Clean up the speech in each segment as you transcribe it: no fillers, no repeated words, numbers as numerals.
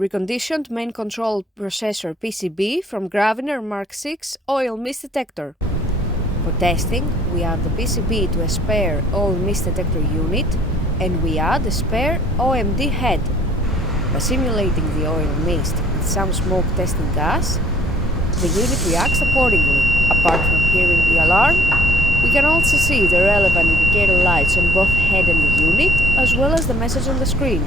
Reconditioned main control processor PCB from Graviner Mk6 oil mist detector. For testing, we add the PCB to a spare oil mist detector unit and we add a spare OMD head. By simulating the oil mist with some smoke testing gas, the unit reacts accordingly. Apart from hearing the alarm, we can also see the relevant indicator lights on both head and the unit, as well as the message on the screen.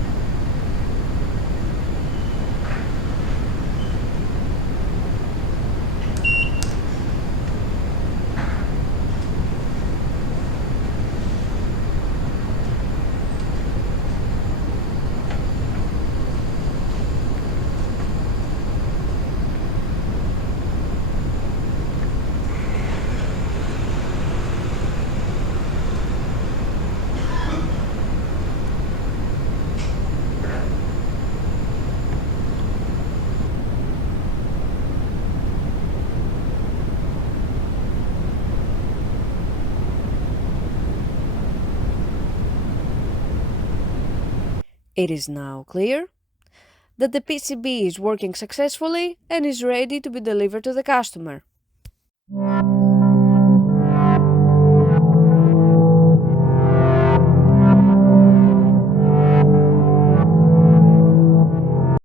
It is now clear that the PCB is working successfully and is ready to be delivered to the customer.